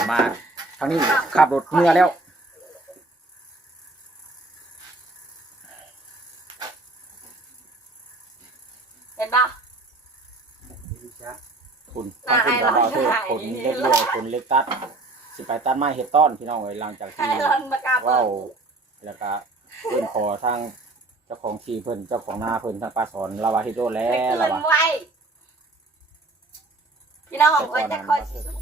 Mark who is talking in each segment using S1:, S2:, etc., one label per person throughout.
S1: มาทางนี้ขับรถเมื่อแล้ว
S2: เห็นปะ
S1: คุณทางคุณกับเราเถอะคนเล็กเรือคนเล็กตัดสิไปตัดไม้เห็ดต้อนพี่น้องเลยหลังจากที่ว้าวแล้วก็เพิ่นขอทางเจ้าของที่เพิ่นเจ้าของนาเพิ่นทางปลาสอนลาวาฮิโดแล้วล่ะวะ
S2: พี่น้องก็จะคอย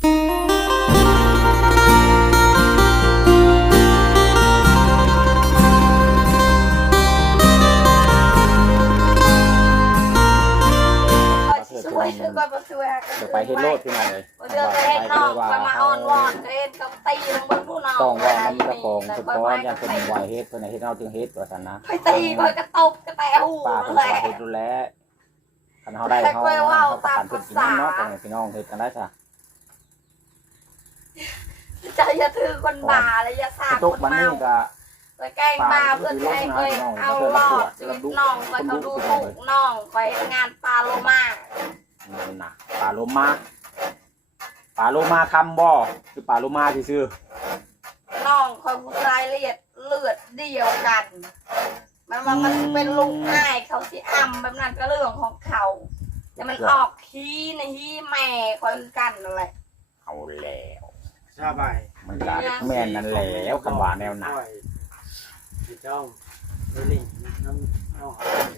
S1: จะไปเฮ็ดโลดพี่น้องเลย
S2: เดือดเฮ็ดน้องมาออนวอนเฮ็ดกับตีลงบนผู้น้อง
S1: ต้องว่ามันเจ้าของเพิ่นก้อนยันเพิ่นไหวเฮ็ดเพิ่นเฮ็ดเอาจึงเฮ็ดว่าซั่นนะ
S2: ไปตีคอยกระตบกระแตหู
S1: ป้าเพิ่นว่าเฮ็ดดูแลคันเฮาได้เฮาประกันเพิ่นกินเนาะพี่น้องเฮ็ดกันได้ซะ
S2: จะอย่าถือคนบาและอย่าสาคนเมาไปแกล้งบาเพื่อนให้เคยเอาหลอดชีวิตน้องไปเขาดูถูกน้องไปงานปลาโลมา
S1: น่ะปลาโลมาคำบ่คือปลาโลมาซื่อ
S2: น้องคอยผู้ชายเลือดเดียวกันมันเป็นลูกง่ายเขาสิอ่ำแบบนั้นก็เรื่องของเขาแต่มันออกขี้ในที่แม่คอยกันอะไร
S1: เอาแล้ว
S3: สบาย
S1: มันกาแม่นนั่นแล้วคำว่าแนวหนัก
S3: เจ้าเรื่องน้ำน้อง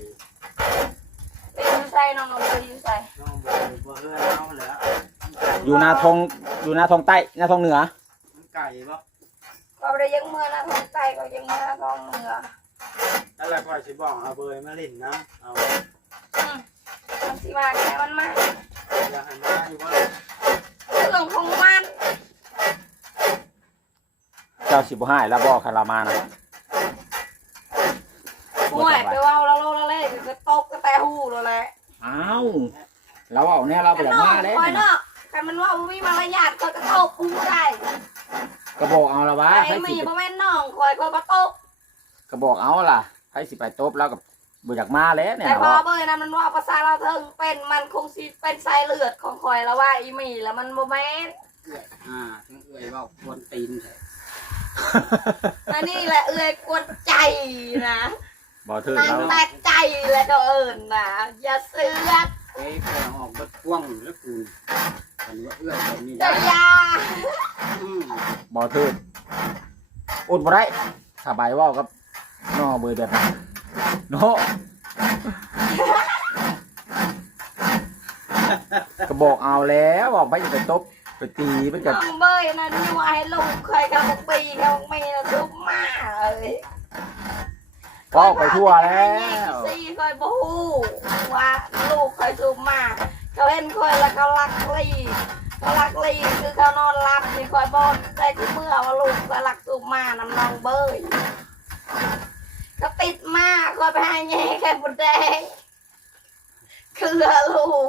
S2: ยูใส่น้องยูใส่
S3: น้องบัวเฮือน้องแล้ว
S1: อยู่นาทงใต้นาทงเหนือ
S3: ไก่ปะ
S2: ก็ได้ยังเมื่อนาทงใต้ก็ยังเมื่อนาทงเหนือ
S3: แล้วก็จะบอกเอาเบยมาเล่นนะเอา
S2: มันสิมาแค่มันมา
S3: อยากให้มาอยู่ว่า
S2: เรื่องของมัน
S1: เจ้า15แล้วบ่คารามานะ
S2: ห่วยไปว่าแล้วเล่ไปตบก็แต่หูแล้วแหละ
S1: อ้าวเราเอาเนี่ยเราไปหลังมาเลย
S2: เนาะใครมันว่ามีมารยาทก็ตบหูได้
S1: กระบอกเอาละวะ
S2: ไอ้มีบ่แม่นน้องคอยก็ตบ
S1: กระบอกเอาล่ะให้สิไปตบแล้วกับบ่อยากมาแล้วเนี่ย
S2: แต่พอเบยนะมันว่าภาษาเราเทิงเป็นมันคงสิเป็นสายเลือดของคอยแล้วว่าอีมีแล้วมันบ่แม่น
S3: ทั้งเอื้อยว่าควรตีนแท้
S2: อันนี้แหละเอื้อยกวนใจนะ
S1: บ่ถือ
S2: แล้วแต่ใจแหละก็เอิ้นนะอย่าเสือก
S3: ไอ้แกออกบัดกว้างแล้วกูอันว่าเอื้อยแบบนี้
S2: ได้ยา
S1: บ่ถืออดบ่ได้สบายว่ากับน้อเบยแบบเนาะก็บอกเอาแล้วบอกไปอย่าไปตบไปตีมันจะ
S2: เบยนะนี่ว่าให้ลูกเคยกับปีกับเมียทุกมาเลย
S1: ก็ไปทั่วแล้ว
S2: ซี่คอยบูว่าลูกคอยทุกมาเขาเห็นคอยแล้วเขารักลีคือเขานอนรับนี่คอยบอลได้ที่เมื่อว่าลูกก็รักทุกมาน้ำนองเบยก็ติดมากคอยไปให้แง่แค่บุญแดงคือลูก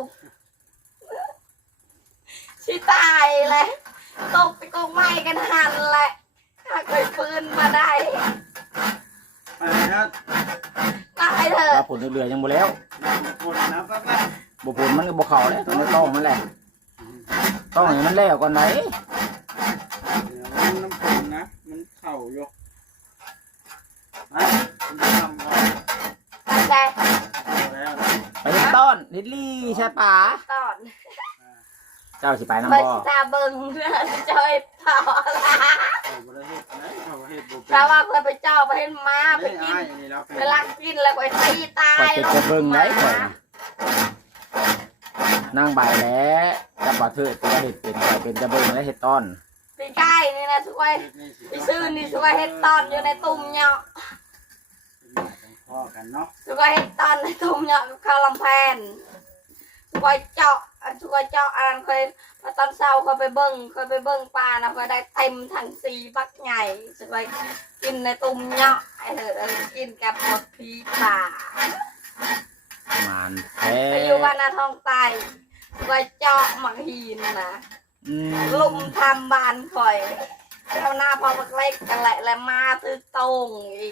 S2: ชิตายเลยตกไปกงไม้กันหันแหละถ้าเคยฟื้นมาได้ตายเถอะ
S1: ผลเรือยังบ่แล้ว
S3: ผลนะป้า
S1: บ่ผลมันก็บ่เข่าเลยต้องมันแหละต้องให้มันแล้วก่อนไหน
S3: น้ำผลนะมันเข่าอยู่
S1: ไปต้นลิลลี่ใช่ป่ะ
S2: ต้น
S1: เจ้าสิไปน้ำบ่
S2: ไปตาเบิ้งจอยต่อละถ้าว่าเคยไปเจ้าไปเห็นมาไปกินไปลักกินแล้วไปตีตาย
S1: จะเบิ้งไหนก่อนนั่งใบแล้วจะบ่ถือตัวเห็ดเป็นจะเบิ้งแล้วเห็ดต้น
S2: ไปใกล้นี่นะช่วยไปซื้อนี่ช่วยเห็ดต้นอยู่ในตุ่มเนาะช่วยเห็ดต้นในตุ่มเนาะกับข้าวลำแพนช่วยเจาะอันเคยตอนเช้าเคยไปเบิ้งปลานะเคยได้เต็มทั้งสีบักใหญ่ช่วยกินในตุ่มเนาะไอ้เถอะกินกับหมดพีป่า
S1: มันแพ้
S2: อยู่บ้านนาทองไตช่วยเจาะหมักหินนะลุมทำบานข่อยเอาหน้าพอบักเล็กกันแหละแล้วมาตื้อตรงอีก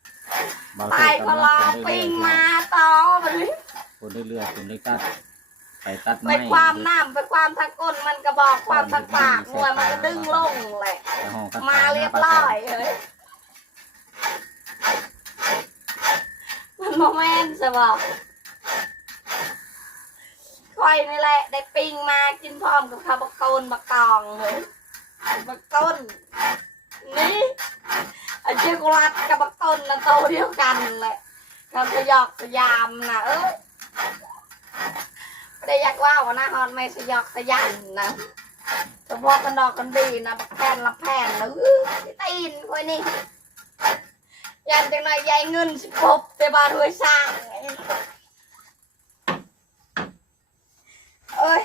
S2: ตายก็รอปิ้งมาต่อไป
S1: คนได้เรือคนได้ตัดไปตัด
S2: ไป
S1: ไม้
S2: ความน้ำไปความทางก้นมันก็บอกความทางปากมวยมันก็ดึงลงแหละ
S1: ไปห้องคัด
S2: มาเรียบร้อยเลยมันโมเมนต์ใช่ป่ะคอยนี่แหละได้ปิ้งมากินพร้อมกับข้าวบักต้นบักตองเลยบักต้นนี่ไอ้เจ้ากุลัดกับบักต้นนะโตเดียวกันแหละคำสยอกสยามนะไม่ได้อยากว่าวนะฮอนไม่สยอกสยันนะเฉพาะกันดอกกันดีนะบักแพนละแพนนะตีนคอยนี่ยันจังหน่อยยายเงินสิบกแต่บาทวยสร้างเอ้ย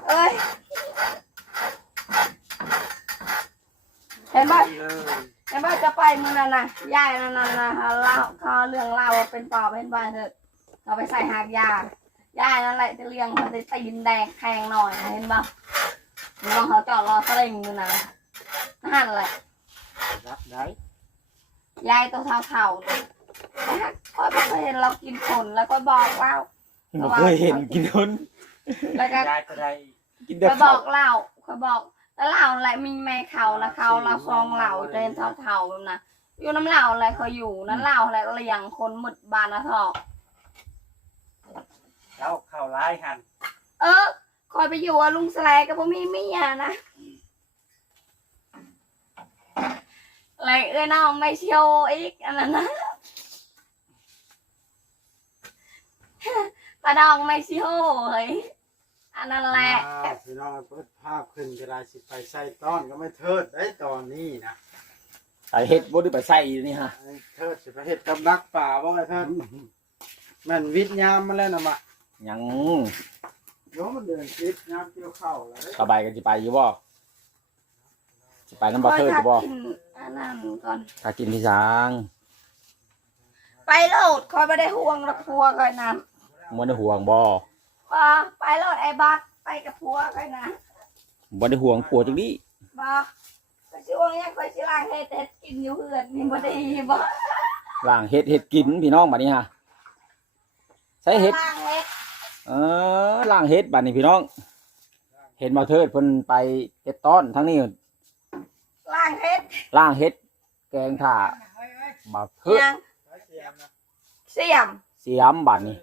S2: เห็นไหมจะไปมือนั่นนะยายนั่นนะเล่าเขาเรื่องเล่าเป็นปอบเป็นบ้านเถอะเขาไปใส่หากยายนั่นแหละจะเลี้ยงเขาจะตีนแดงแข็งหน่อยเห็นปะมึงลองเขาจอดรอสลิงมือนะนั่นแหละ
S3: รับได้
S2: ยายตัวเท่าๆเลยคอยไปเห็นเรากินผลแล้วก็บอกว่า
S1: บ่เคยเห็นกินคน
S2: แล้วก็
S3: ยายก็ได้
S1: กินแต่
S2: เขาบ
S1: ข้า
S2: อ
S1: ว
S2: กเราเขาบอกแล้วเราแหละมีแม่เขาแล้วเขาเราซองเหล่าเจนเท่าๆนะอยู่น้ำเหล่าอะไรเขาอยู่นั้นเหล่าอะไรเลี้ยงคนหมดบานนะทอก
S3: แล้วเข้าร้ายหัน
S2: คอยไปอยู่กับลุงแสลกับพ่อมีเมียนะอะไรน้องไม่เชียวอีกอันนั้นนะตาดองไม่เชียวเฮ้ยอันนั้นแหละ
S3: พี่น้องเปิดภาพขึ้นเวลาสิไปใส่ต้อนก็ไม่เทิดได้ตอนนี้นะ
S1: ใส่เฮ็ดบ่ได้ไปใส่อยู่นี่ฮะ
S3: เทิดสิไปเฮ็ดกับนักป่าบ่ไงเทิดแม่นวิทยามมาแล้วนะมะ
S1: ยัง
S3: โยมมันเดินวิทยามเกี่ยวข้าวแล้ว
S1: สบายกันสิไปอยู่บ่สิไปน้ำบ่เทิดอยู่บ่
S2: กินอันนั้นก่อน
S1: ถ้ากินพี่ช้าง
S2: ไปโลดคอยไม่ได้ห่วงละพัวก่อนนะ
S1: บ่ได้ห่วงบ่
S2: ไปโลดไอ้บักไปกับพัวก่อนนะ
S1: บ่ได้ห่วงผัวจังนี้
S2: บักไปช่วงนี้คอยสิล้างเฮ็ดกินอยู่เหือนนี่บ่ดีบ่
S1: ล้างเฮ็ดกินพี่น้องบัดนี้ฮะใส่เฮ็ด
S2: ล้างเฮ็ด
S1: ล้างเฮ็ดบัดนี้พี่น้อง เห็นบ่เทิดเพิ่นไปเฮ็ดต้อนทั้งนี้
S2: ล้างเฮ็ด
S1: ล้างเฮ็ดแกงถ่าบ่เทิด
S2: ยังเสียม
S1: เสียมบัดนี้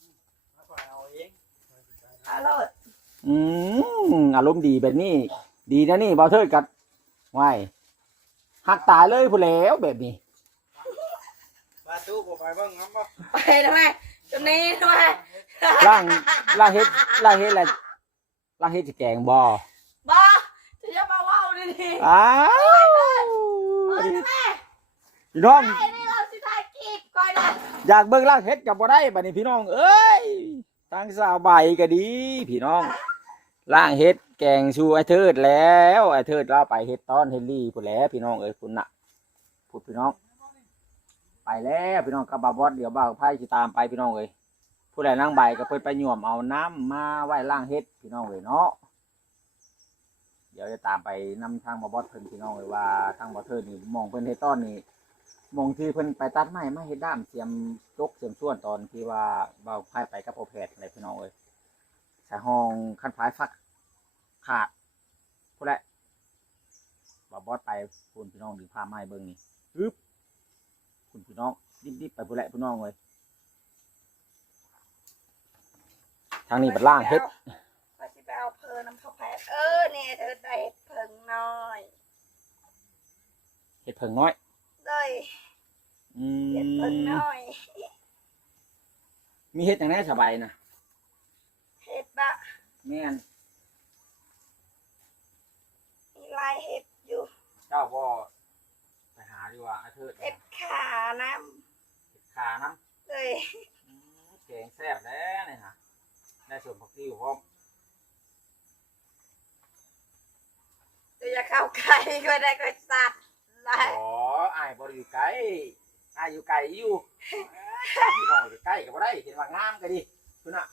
S2: เอาโลด
S1: อารมณ์ดีแบบนี้ ดีนะนี่บ่เทิดกัดไว้หักตายเลยผู้แล้วแบบนี้
S3: มาตู้บ่ไปบ้างงั้นบ่
S2: ไปทำไมตัวนี้ทำไม
S1: ล่างเฮ็ดอะไรล่างเฮ็ดจะแกงบ่
S2: บ่จะมาว่าวดิ
S1: อ้าว
S2: ทำไม
S1: พี่น้อง
S2: ไอ้นี่เราสิทายกีบก่อนนะ
S1: อยากเบิ่งล่างเฮ็ดกับบ่ได้บัดนี้พี่น้องเอ้ยทางสาวใบก็ดี พี่น้องล่างเฮ็ดแกงชูไอ้เทิดแล้วไอ้เทิดเราไปเฮ็ดต้อนเฮดลี่พุ่นแหล้วพี่น้องเอ้ยพุ่นน่ะพูดพี่น้อง ไปแล้วพี่น้องกับบาบอสเดี๋ยวบ่าวไพ่สิตามไปพี่น้องเอ้ยผู้ใดนั่งใบก็เพิ่นไปหย่วมเอาน้ำมาไว้ล่างเฮ็ดพี่น้องเอ้ยเนาะเดี๋ยวจะตามไปนำทางบาบอสเพิ่นพี่น้องเอ้ยว่าทางบ่เทิดนี่มองเพิ่นเฮ็ดต้อนนี่มองที่เพิ่นไปตัดไม้มาเฮ็ดด้ามเสียมจกเสียมส่วนตอนที่ว่าบ่าวไพ่ไปกับพ่อแพทย์อะไรพี่น้องเอ้ยสายห้องคันพายฟักขาดผู้ใดบาบอสไปคุณพี่น้องดึงผ้าไม้เบิ่งนี่ปึ๊บคุณพี่น้องดิบๆไปผู้ใดพี่น้องเอ้ยทางนี้เป็นล่างเฮ็ด
S2: ก็สิไปเอาเพลินน้ำข้าวแพทเนี่ยเธอได้เพิงน้อย
S1: เฮ็ดเพิ่งน้อย
S2: เลย
S1: อื
S2: เห็ดเพิง
S1: ม
S2: น้อย
S1: มีเฮ็ดอย่างไรสบายนะ
S2: เห็ดบะ
S1: แม่น
S2: มีลายเห็ดอยู่
S1: เจ้าพ่อไปหาดีกว่าไอ้เทิด
S2: เห็ดขาน้
S1: เฮ็ดขาน้
S2: ำเลย
S1: ำแกงแซ่บแล้วนี่ฮะได้ส่วนผักติ้วพร้อม
S2: จะอย่าเข้าใกล้ก็ได้ก็สัตว์ได้
S1: อ๋ออ้ายบ่ได้อยู่ไกลอ้ายอยู่ไกลอยู่พี่น้องอยู่ใกล้ก็บ่ได้เห็นว่างามก็ดีพุ่นน่ะ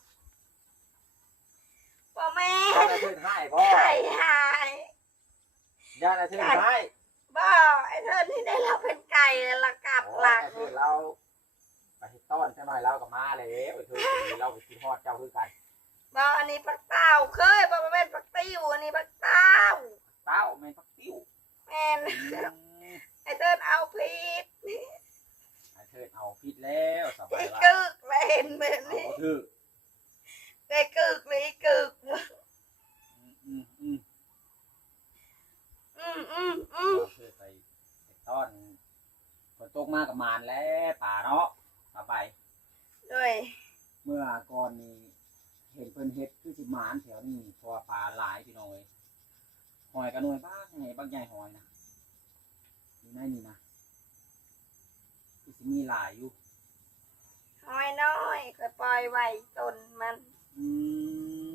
S2: พ่อแม่
S1: ญาติไอ้เทิดให้บ่
S2: ไข่หาย
S1: ญาติไอ้เทิดให้
S2: บ่ไอ้เธอที่ได้เราเป็นไก่แล้วกลับหลัง
S1: ไอ้เทิดเราไปเฮ็ดต้อนจังหน่อยเราก็มาแล้วไอ้เทิดเราไปกินฮอดเจ้าคือกัน
S2: บ่อันนี้ปักเต้าเคยบ่แม่นปักติ้วอันนี้ปักเต้า
S1: เต้าแม่นพักติ้ว
S2: แม่น
S1: อืม
S2: ไอ้เติ้นเอาผิด
S1: ไอ้เทิดเอาผิดแล้วสบา
S2: อี
S1: ยว่าก
S2: ึกเลยเห็นแบบ
S1: เอา
S2: นี้
S1: บ่ถือ
S2: ไอ้กึกเลยกึก
S1: อืมอืม เพื่อไปต้อนฝนตกมากับมานแล้วป่าเนาะสบาย
S2: ด้วย
S1: เมื่อก่อนนี้เห็นเพิ่นเฮ็ดคือสิหมานแถวนี้เพราะว่าปลาหลายพี่น้องเอ้ยหอยกระหน่วยบ้างไงบางใหญ่หอยนะนี่นะนี่นะคือสิมีหลายอยู่
S2: ห้อยน้อยก็ปล่อยไว้ต้นมัน
S1: อืม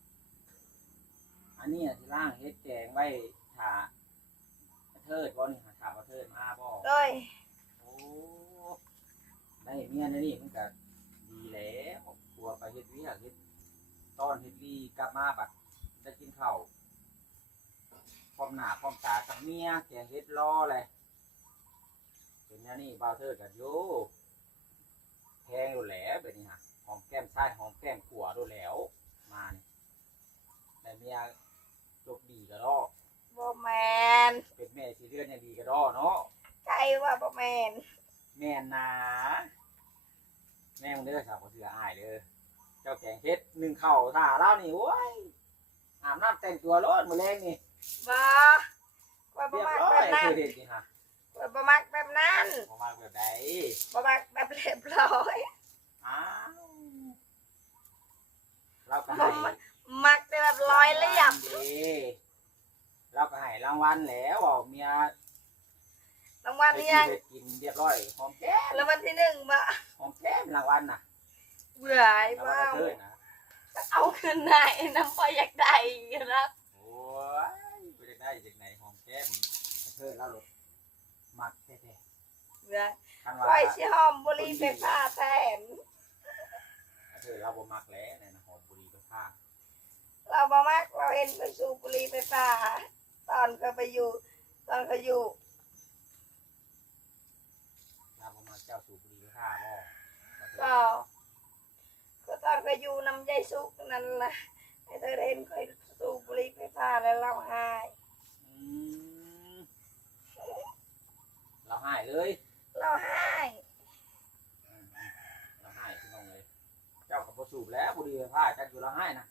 S1: อันนี้ที่ล่างเฮ็ดแจงไว้ถ้าเทิดบ่นี่ถ้าเทิดมาบ่
S2: ด้วย
S1: โอ้ได้เมียนะนี่มันก็ดีแล้วกลัวไปเฮ็ดเวียกเฮ็ดตอนเฮ็ดดีกลับมาบัดได้กินข้าวพร้อมหน้าพร้อมตากับเมียแกเฮ็ดรอเลยเป็นแนวนี้บ่าวเทิดกันอยู่แพงอยู่แล้วแบบนี้ฮะหอมแก้มซ้ายหอมแก้มขวาดูแล้วมานี่แต่เมียจบดีก็รอ
S2: บ่แมน
S1: เป็นแม่สิเดือนยังดีก็รอเนาะ
S2: ใครว่าบ่แมน
S1: แม่นาแม่มึงเด้อสาวบ่เสืออายเด้อเจ้าแกงเฮ็ดหนึ่งเข่าท่าเล่านี่โอ้ยอาบน้ำแต่งตัวรถมื้อแรงนี่
S2: บ่ว่าบ่
S1: เรียบ
S2: มัก
S1: ร้อ
S2: แบ
S1: ย
S2: บนั้น
S1: คือเด็ดนี่ฮะ
S2: ว่าบ่มักแบบนั้น
S1: บ่มาแบบใด
S2: บ่มักแบบเรียบร้อย
S1: อ้าวเราก็ให้
S2: มักแต่แบบร้อยเรียบ
S1: ดีเราก็ให้รางวัลแล้วบอกเมีย
S2: รางวัล
S1: ให้
S2: นี้ยัง
S1: กินเรียบร้อยหอมแก้ม
S2: รางวัลที่หนึ่งบ่
S1: หอมแก้มรางวัลน่ะ
S2: เบื่อไอ้
S1: รางวั
S2: บ้า
S1: ลเทิดนะ
S2: เอาคืนไหนน้ำพออยากได้ครับ
S1: โอ้ยไปได้จากไหนหอมแก้มเทิดแล้วหลดมักแท้
S2: เบื่อ
S1: ๆคัน
S2: ไฟ
S1: ว่า
S2: ชิหอมบุหรีไฟฟ้าแทน
S1: เทิดเราบ่มักแล้วเนี่ยนะหอมบุหรี่ไปข้าง
S2: เราบ่มักเราเห็นไปสูบบุหรีไฟฟ้าตอนก็ไปอยู่ตอนก็อยู่
S1: เราบ่มักเจ้าสูบบุหรี่ไปข้างบ่
S2: ก็ตอนก็อยู่น้ำใจสุกนั่นแหละไอ้เธอเห็นเคยสูบบุหรีไฟฟ้าแล้วเราหาย
S1: อืมเราให้เลย
S2: เราหาย
S1: เราให้พี่น้องเลย เจ้ากับบ่สูบแล้วบุหรี่ไฟฟ้าจักอยู่เราให้นะ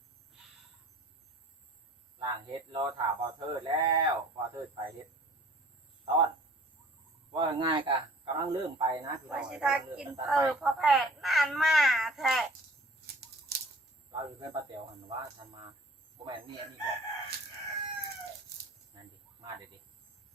S1: ล่างเฮ็ดรอถามบ่เทิดแล้วบ่เทิดไปเฮ็ดตอนว่าง่ายกะกำลังเริ่มไปนะพี่น้
S2: ว่า
S1: อง
S2: สิทากินพอแผดนานมาแท้
S1: เราอยู่เพื่อนป้าเตียวหันว่าทันมาบ่แม่นนี่อันนี้บอกนั่นดิมาเด็ดดิ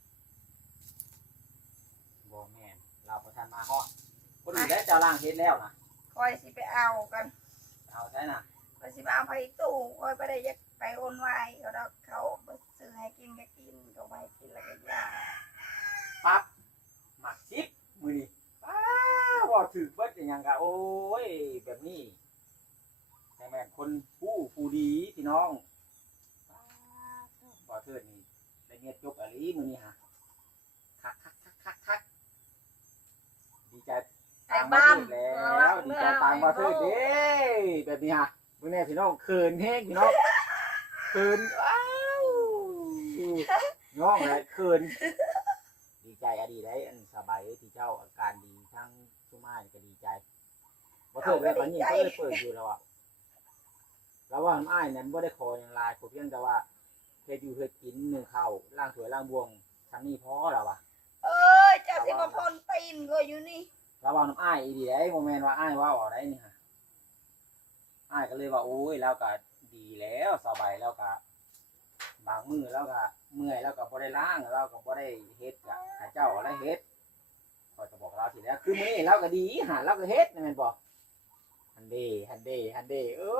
S1: บ่แม่นเราบ่ทันมาฮอดคนอื่นได้เจ้าล่างเฮ็ดแล้วนะ
S2: คอยสิไปเอากัน
S1: เอาใช่น่ะ
S2: คอยสิไปเอาไปตู้คอยไปได้ยักไปโอนไว้เขาดอกเขาซื้อให้กินก็กินเขาไม่กินแล้วก็ยา
S1: ปั๊บหมักซิปมือนี่ป้าบ่ถือเบิดอย่างกะโอ้ยแบบนี้แต่แม่นคนผู้ดีพี่น้องป๊าดบ่เทิดนี่ได้เงียบจบอะลีมื้อนี้ฮะคักดีใจ
S2: ไอ้
S1: ตาม
S2: บ้า
S1: มาเทิดแล้วดีใจตามมาเทิดเด้แบบนี้ฮะมื้อนี้พี่น้องเขินแฮงพี่น้องเขินอ้าวน้องเลยเขิน ดีใจอะดีได้อันสบายที่เจ้าอาการดีทั้งชุ่มอ้ายก็ดีใจบ่เถิดเลยตอนนี้ก็เลยเปิดอยู่แล้วอ่ะแล้วว่าอ้ายนั้นบ่ได้ขออย่างไรผมเพียงแต่ว่าเฮ็ดอยู่เฮ็ดกินนึ่งข้าวล้างถ้วยล้างบวงทั้งนี้พอแล้วอ่ะ
S2: เอ้ยเจ้าสิมาพ่นตีนก็อยู่นี่
S1: ระวังน้ำอ้ายอีดีได้โมเมนต์ว่าอ้ายว่าเอาได้นี่ฮะอ้ายก็เลยว่าโอ้ยแล้วก็ดีแล้วสบายแล้วก็บางมื้อแล้วก็เมื่อยแล้วก็บ่ได้ล้างแล้วก็บ่ได้เฮ็ดก็ให้เจ้าอะไรเฮ็ดก็จะบอกเราสิแล้วคือมื้อนี้เราก็ดีหาเราก็เฮ็ดแม่นบ่ฮันเดโอ้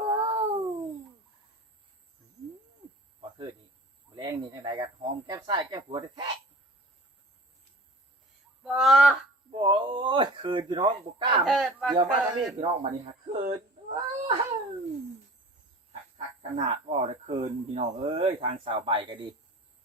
S1: บ่คือนี่แรงนี่จังไดก็หอมแก้มซ้ายแก้มขวาแท้
S2: บ่
S1: ๆบ่โอ้ยคืนพี่น้องบ่กล้า
S2: เถิดว่า
S1: เดี๋ยวมา
S2: เกิ
S1: ทางนี้
S2: น
S1: พี่น้องมานี่ฮะคืนว้าวคักขนาดว่าได้คืนพี่น้องเอ้ยทางสาวใบก็ดี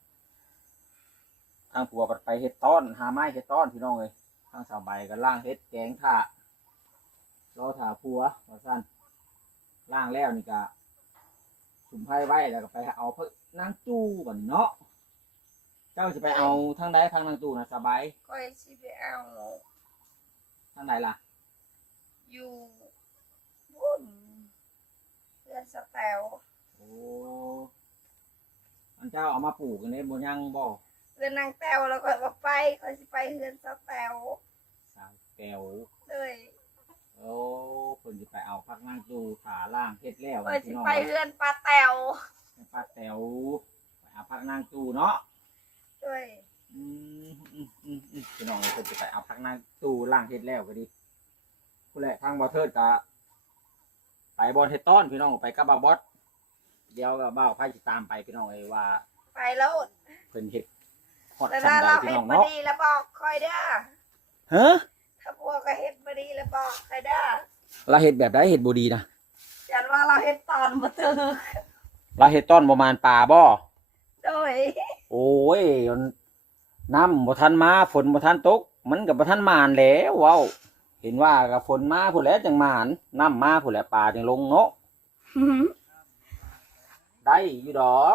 S1: ทางผัวไปเฮ็ดต้อนหาไม้เฮ็ดต้อนพี่น้องเอ้ยทางสาวใบก็ล่างเฮ็ดแกงถ่ารอถ่าผัวว่าซั่นล่างแล้วนี่ก็สุมไผ่ไว้แล้วก็ไปเอาพระนางจูก่อนเนาะเจ้าจะไปเอาทางใดทางนางจูนะสบาย
S2: ค่อยสิไปเอา
S1: ทางใดล่ะ
S2: อยู่บุ่นเพื่อนสแตล
S1: โอ้อันเจ้าเอามาปลูกกันได้บ่ยังบ่
S2: เพื่อนนางแตวแล้วก็ไปค่อยสิไปเพื่อนสแตล
S1: สาวแก้ว
S2: เลย
S1: โอ้เพิ่นสิไปเอาพักนางจูขาล่างเฮ็ดแล้ว
S2: ค่อยสิ
S1: พี่น้อง
S2: ไปเพื่อนปลาแตว
S1: ป้าแต๋วไปเอาพักนางจูเนาะ
S2: ด้วย
S1: พี่น้องเพิ่นสิไปเอาพักนางจูล่างเฮ็ดแล้วก็ดีผู้แหละทางบ่เทิดก็ไปบอลเฮ็ดต้อนพี่น้องไปกับบ่าวบอสเดี๋ยวก็บ่าวไผสิตามไปพี่น้องเอ้ยว่า
S2: ไปแล้ว
S1: เพิ่นเฮ็ดฮอด
S2: แต่
S1: สำ
S2: ถ้า
S1: ใด
S2: เรา
S1: พี่
S2: เฮ็
S1: น้
S2: ด
S1: อง
S2: บ่
S1: เนาะ
S2: ดีแล้วบอกคอยเด้อ
S1: ฮะ
S2: ถ้าพวกก็เฮ็ดบ่ดีแล้วบอกคอยเด้อ
S1: เราเฮ็ดแบบใดเฮ็ดบ่ดีนะ
S2: ฉันว่าเราเฮ็ดตอนบ่ถึก
S1: เราเฮ็ดต้อนประมาณป่าบ่
S2: โดย
S1: โอ้ยน้ำบ่ทันมาฝนบ่ทันตกมันก็บ่ทันมานแล้วเว้าเห็นว่าก็ฝนมาพุ่นแหล้วจังมานน้ำมาพุ่นแหละป่าจังลงเนาะได้อยู่ดอก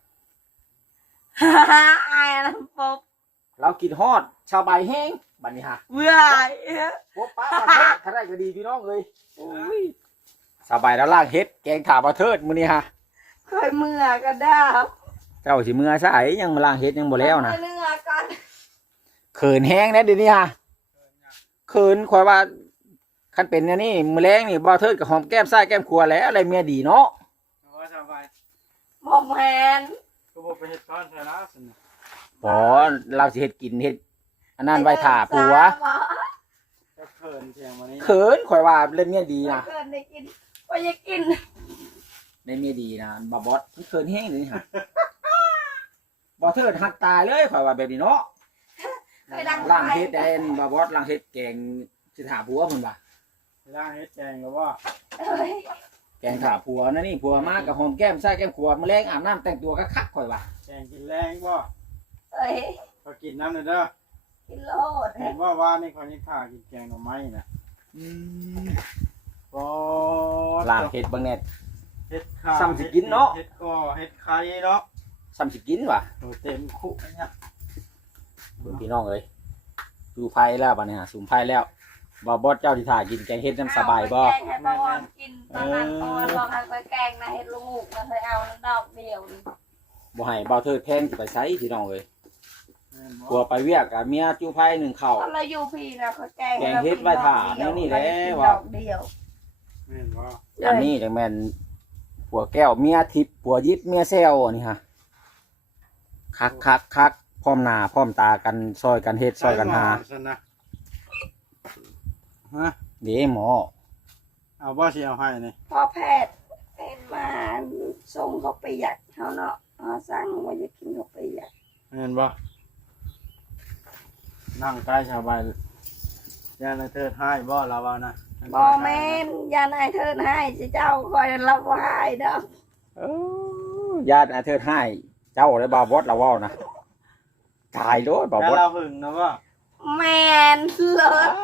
S2: อายนะปบ
S1: เรากินฮอดชาวใบแห้งบัดนี้ฮะ
S2: เบื่อ
S1: โอ้ป้าประเทศถ้าได้ก็ดีพี่น้องเลยโอ้ยชาวใบแล้วล่างเฮ็ดแกงถาประเทิดมื้อนี้ฮะ
S2: คอยเมื่อก็ได้
S1: เจ้าสิมื้อซะไอ้ยังมาล่างเฮ็ดยังบ่แล้วนะ
S2: เมื่อก่อน
S1: เขินแห้งนะเดี๋ยวนี้ฮะเขินข่อยว่าคันเป็นอันนี้มื้อแรงนี่บ่เทิดกับหอมแก้มซ้ายแก้มขวาแล้วอะไรเมียดีเนาะ
S3: เอาว่าสบาย
S2: หมอมแหน
S3: ก็บอกไปเฮ็ดก้อนใช่แล้วสินะ
S1: บ่เราสิเฮ็ดกินเฮ็ดอันนั้นไว้ท่าผัว
S3: จะเขินเสียงวันนี้
S1: เขินข่อยว่าเล่นเมียดีนะ
S2: เกินได้กินก็จะกิน
S1: ได้เมียดีนะบ่บอสมันเขินแห้งเลยฮะบ่เทิดหักตายเลยข่อยว่าแบบนี้เนาะ
S2: ไปดัง
S1: ล่างเฮ็ดแดนบ่บอสล่างเฮ็ดแกงสิถาผัวเพิ่นว่า
S3: ล่างเฮ็ดแจงก็ว่า
S1: แกงถาผัวนะนี่ผัวมากับหอมแก้มใส่แก้มขวดแมลงอาบน้ำแต่งตัวก็คักข่อยว่ะ
S3: แจงกินแรงบ่
S2: เอ้ย
S3: ก็กินน้ำเลยเด้อ
S2: กินโลด
S3: เห็นว่านี่คนนี้ข่ากินแกงหน่อไม้น่ะก็
S1: ล่างเฮ็ดเบิ่งแน่
S3: เฮ็ดข้า
S1: ซ้ำสิกินเนาะ
S3: เฮ็ดก็เฮ็ดไข่เนาะ
S1: ซ้ำสิกินว่ะ
S3: โอ้เต็มคุกเนี่ย
S1: เบิ่งพี่น้องเอ้ยดูไผแล้วบัดนี้ฮะสุ่มไผแล้วบ่บอสเจ้าที่ถ่ากินแกงเฮ็ดน้ำสบายบ่
S2: แกงให้ตอนกินตอนนั้นตอนลองให้ไปแกงนะเฮ็ดลูกมันเคยเอาดอกเดียวนี่
S1: บ่ให้เบาเทิดแพงสิไปไสพี่น้องเอ้ย
S3: แม่น
S1: กลัวไปเวียกกับเมียจูไผหนึ่งข้าว
S2: ตอนเราอยู่พี่นะเขาแกง
S1: แกงเฮ็ดไว้ถ่าแนวนี้แหละว่ะ
S2: ดอกเดียว
S3: แม่นบ่
S1: อันนี้จังแม่นผัวแก้วเมียทิพย์ผัวยิบเมียแซวอันนี้ฮะคักพร้อมหน้าพร้อมตากันซอยกันเฮ็ดซอยกันหา
S3: ซะนะฮะ
S1: เด้หมอ
S3: เอาบ่สิเอาให้นี่
S2: พอแพทย์เป็นมาส่งเขาไปอยากเขาเนาะเขาสั่งว่าจะกินเขาไปอยาก
S3: แม่นบ่นั่งใกล้ชาวบ้านยานเทิดให้บ่เราว่านะ
S2: บอแม่นยานายเทิดให้สิเจ้าคอยรับว่าให้เด้อ
S1: ญาติอาเทิดให้เจ้าได้บาบอสเราเว้านะตายโลดบา
S3: แล้
S1: บ
S3: ว
S1: อส
S3: เราหึงนะว่า
S2: แมนเลิศ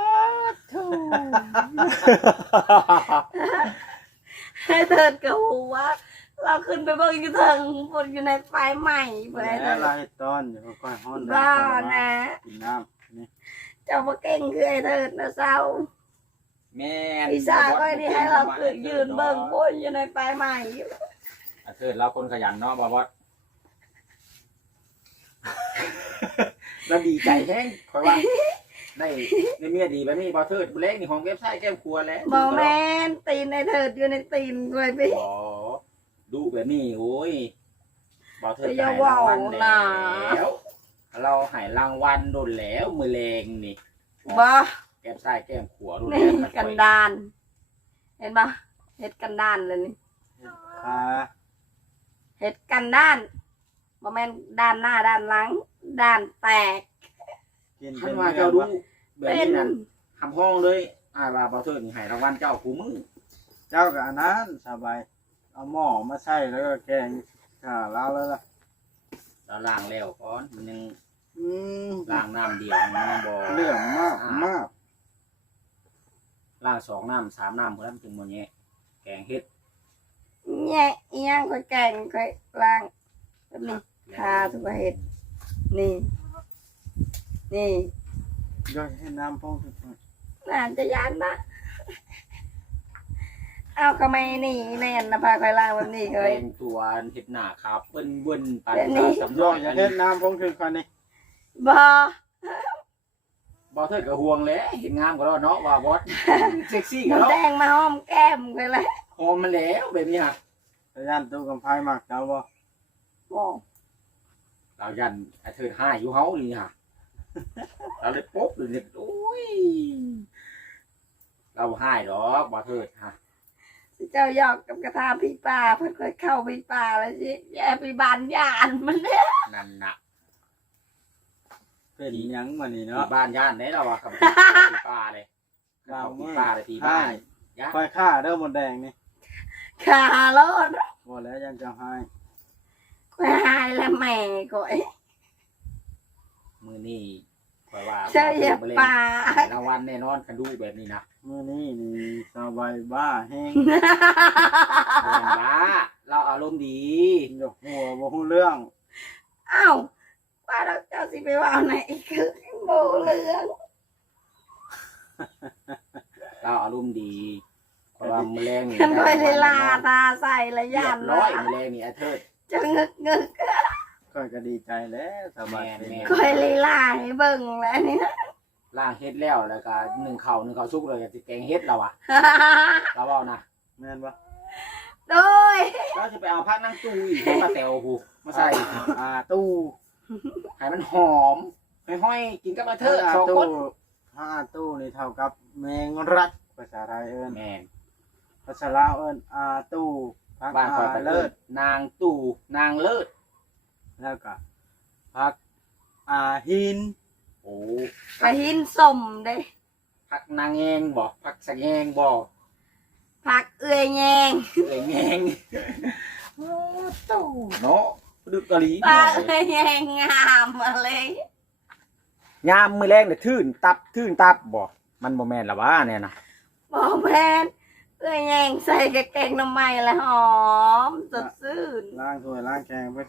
S2: ให้เทิดกับหัวเราขึ้นไปเบิ่งอยู่เทิงบนอยู่ในไฟใหม่เพื่อให้
S3: แล้
S2: เทิ
S3: ว
S2: ด
S3: เราเฮ็ดต้นอยู่ค่อยๆฮ้อน
S2: บ้านะ
S3: กินน้ำนี่
S2: เจ้ามาเก่งคือไอ้เทิดนะเศร้า
S1: แม่น
S2: อีสาก็นี่ให้เราขึ้นยืนเบิ่งบนอยู่ในไฟใหม่อยู่
S1: อาเทิดเราคนขยันเนาะบาบอสเราดีใจแท้งคอยว่าได้เมียดีแบบนี้บาเทิดบุเล็กนี่ของเก็บไส้แก้มครัวแล้ว
S2: บอแมนตีนไอ้เทิดอยู่ในตีนด้วยพี่
S1: อ๋อดูแบบนี้โอ้ยบาเทิด
S2: อย่า
S1: ให้
S2: ว่าร
S1: างวัล
S2: นะ
S1: แล้วเราให้รางวัลโดนแล้วมือแรงนี่
S2: บอ
S1: แก้มไส้แก้มขวาดู
S2: นี่
S1: แล้ว
S2: กันดาน เห็นปะเห็ดกันดานเลยนี่
S3: ขา
S2: เห็ดกันด้านบอแมนด้านหน้าด้านหลัง ด้านแตก
S3: กิน
S1: ท่า
S3: เป็น น
S1: ว่า
S3: เจ้า
S1: เจ้า
S3: ดู
S1: ดูแบบ
S2: เป็
S1: นี้
S2: น
S1: นั่นทำห้องเลยว่าบาเทิดนี่ให้รางวัลเจ้าคูมือ
S3: เจ้ากับอันนั้นสบายเอาหม้อมาใส่แล้วก็แกงขาแล้วแล้วล่ะ
S1: เราล้างแล้วก่อนมันยัง
S3: อืม
S1: ล้างน้ำเดียวมันยังบ่
S3: เรื่องมากมาก
S1: ล้าง2 น้ำ 3 น้ำเพื่อให้มันถึงหมดนี้แกงเฮ็ด
S2: แง่อีหยังค่อยแกงค่อยล้างแบบนี้ทาทุกประเฮ็ดนี่นี่
S3: โดยให้น้ำพงทุกคน
S2: น่าจะยานนะเอาก็ไม่นี่แน่นนะพาค่อยล้างแบบนี้เค
S1: แต่
S2: ย
S1: งตัวเฮ็ดหน้าครับเบิ้นๆปาน
S2: เดี๋ยวนี้
S1: สำ
S3: โด
S1: รอย ง
S3: อย่า
S1: อัน
S3: เฮ็
S1: นี้
S3: ดน้ำพงทุกคนนี่
S2: บ่
S1: บ่เทิดก็ห่วงแหล้วเห็นงามก็แล้วเนาะว่าบอสเซ็กซี่ก็
S2: น้ำ
S1: แล้ว
S2: แดงมาหอมแก้มไปเลย
S1: หอมมันแล้วแบบนี้ฮะ
S3: แต่ยันตู้กำไพมักเจ้าบ่
S2: บ่
S1: เรายันไอ้เทิดห้าอยู่เฮานี่ฮะเราเลยปุ๊บเลยเนี่ยโอ้ยเราให้ดอกบ่เทิดฮะ
S2: สิเจ้าหยอกกับกระทาพี่ป่าเพิ่นค่อยเข้าพี่ป่าแล้วสิแย่พี่บานยานมันเนี่ย
S1: นั่นน่ะ
S3: เป็นหยังมานี่
S1: ที่
S3: เนาะ
S1: บ้านย่านไหนเราอะกับที่ป้าเลย
S3: เรา
S1: ที่
S3: เมื่อ
S1: ป้าเลยที่บ้านย่า
S3: ค่อยฆ่าเด้อหมดแดงนี่
S2: ขาโลด
S3: บ่แล้วยังจะให้
S2: ค่อยหายแล้วแม่ก่อย
S1: มือนี่คอยว่า
S2: เจ้าอย่าป่าร
S1: างวัลแน่นอนกันดูแบบนี้นะ
S3: มื้อนี้นี่สบายบ้าแห้ง
S1: แม่นบ้าเราอารมณ์ดี
S3: ยกหัวบ่ฮู้เรื่อง
S2: เอ้าว่าเราเจ้าสิไปว่าไหนอีกคือโบเรื่อง
S1: เราอารมณ์ดีเพราะว่ามือแรงนี่
S2: ฉันค่อยได้ลาตาใส่และ
S1: เรี
S2: ยาย น
S1: บร้อย
S2: นะ
S1: มือแรงนี่ไอ้เทิด
S2: จะงึกงึก
S3: ค่อยก็ดีใจแล้วสบาย
S1: แม่น
S2: ค่อยลีลาให้เบิ่งแล้วนี่นะ
S1: ล่างเฮ็ดแล้วแล้วก็หนึ่งเข่าชุกเลยจะแกงเฮ็ดเราอะเราเอานะ
S3: แม่นบ่
S2: โดย
S1: เราจะไปเอาผ้านั่งตู้อีกมาแตวหูมาใส่
S3: ตู้
S1: ให้มันหอมห้อยๆกินกับไอ้เทิดสอง
S3: ตู้
S1: คน
S3: ตู้นี่เท่ากับแมงรักภาษาไทยเอิ้น
S1: แม่น
S3: ภาษาลาวเอิ้นตู้พัก
S1: บ้านคอยไป
S3: เลิ
S1: เลิ
S3: ศ
S1: ศนางตู่นางเลิศ
S3: แล้วก็พักหิน
S1: โอ้
S2: กระหินสมเด้
S1: พักนางแงงบ่พักสะแงงบ่
S2: ผักเอื้อยแยง
S1: เอ้ยแงงเต้าเนาะดึกกะหลี
S2: ปลาเอื้อยแยงงามมาเลย
S1: ยามมื้อแรงเนี่ยทื่นตับบ่มันบ่แม่นละว่าเนี่ยนะ
S2: บอแพนเอื้อยแยงใส่กระเกงน้ำไม้แล้วหอมสดชื่น
S3: ล้างถ้วยล้างแกงไป